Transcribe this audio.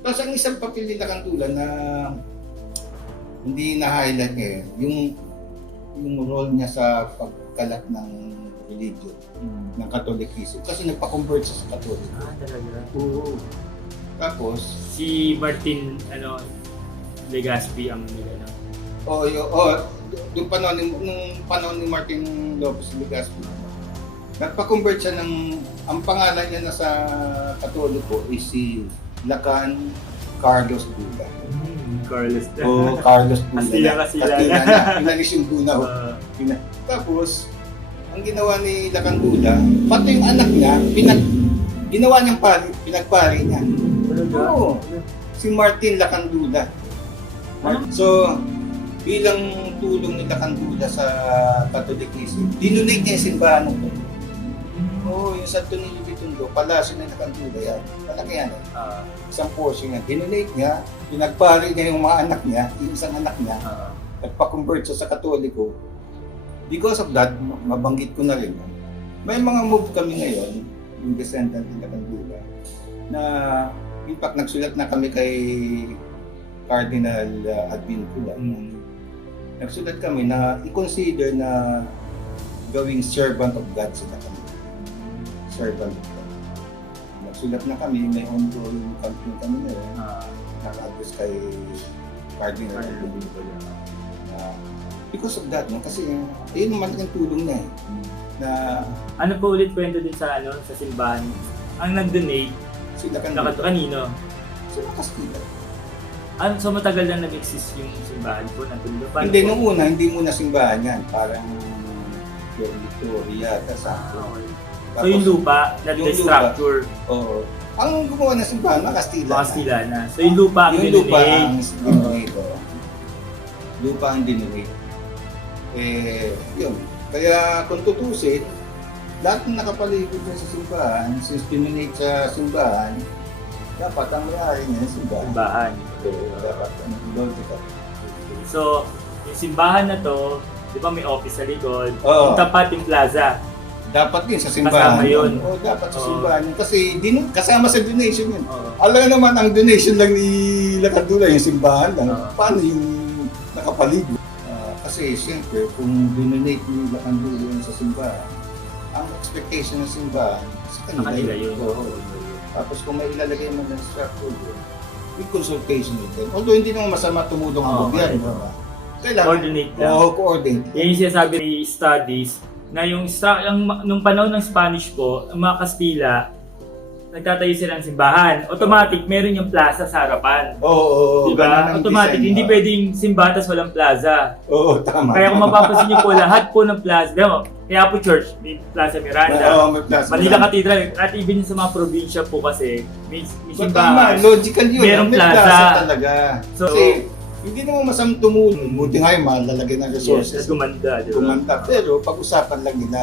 Tapos ang isang papel nila Kantulan na hindi na-highlight ngayon, yung role niya sa pagkalat ng religion, ng Catholicism. Kasi nagpa-convert siya sa Catholic. Talaga. Oo. Tapos, Si Martin, Legazpi ang nila. yung panahon ni Martin Lopez Legazpi, nagpa-convert siya ang pangalan niya na sa Katoliko is si Lacan Carlos Dula. Carlos. Carlos Dula. Kastila na. Pinalis yung Dula. Tapos, ang ginawa ni Lacan Dula, pati yung anak niya, ginawa niyang pinagpari niya. Oo. Si Martin Lacan Dula. So, bilang tulong ni Lacan Dula sa Catholicism, dinonate niya yung simbahan ng Tondo. Oo, yung Santo Niño de Tondo, palasyo ng Lacan Dula yan. Malaki yan eh. Isang portion niya. Dinonate niya, pinagpari niya yung mga anak niya, yung isang anak niya, nagpa-convert siya sa Katoliko. Because of that, mabanggit ko na rin. May mga move kami ngayon, yung descendant ni Lacan Dula, na in fact, nagsulat na kami kay Cardinal Advincula. Nagsulat kami na i-consider na gawing servant of God sila kami. Servant of God. Nagsulat na kami, may ongoing campaign kami na yun. Naka-address kay Cardinal Advincula. Because of that, no? Kasi ayun naman ang tulong na eh. Na, Ano po ulit kwento din sa sa simbahan? Ang nag-donate, sila kanino? Sila Kastila. So matagal na nag-exist yung simbahan po ng Tondo? Hindi, nung una, hindi muna simbahan yan. Parang Victoria, Tasako. So yung lupa, not the structure. Oo. Ang gumawa ng simbahan, Kastila. Kastila na. So yung lupa ang yung lupa dinonate. ang dinonate. Lupa ang dinonate. Yun. Kaya kung tutusin, lahat ng nakapaligid niya sa simbahan, since dinonate sa simbahan, dapat ang may-ari niya sa simbahan. Dapat ang logical. So, yung simbahan na to, di ba may office sa likod? Oo. Yung tapat yung plaza. Dapat din sa simbahan. Kasama yun. Oo, dapat sa simbahan yun. Kasi kasama sa donation yun. Oo. Alam naman, ang donation lang ni Lacan Dula, yung simbahan lang. Paano yung nakapaligid? Kasi siyempre, kung donate ni Lacan Dula yun sa simbahan, ang expectation ng simbahan, sa kanila yun. Tapos kung may ilalagay mo ng structure yun, with consultation with them. Although hindi naman masama tumulong ang gobyerno. Kailangan Coordinate lang. coordinate. Yan yung sinasabi ni studies na nung panahon ng Spanish po, ang mga Kastila, nagtatayo sila ng simbahan. Automatic, meron yung plaza sa harapan. Oo. Diba? Automatic, hindi pwedeng simbahan tas walang plaza. Oo, tama. Kaya kung mapapansin niyo po, lahat po ng plaza, kaya po church, may Plaza Miranda, may plaza. Manila Cathedral, at even sa mga probinsya po kasi, may Tama, simbahan. logical yun. Merong May plaza. talaga. So, kasi hindi naman masamang tumulong. Buti nga yung malalagay ng yes, resources. gumanda, diba? Kumanta. Pero pag-usapan lang nila.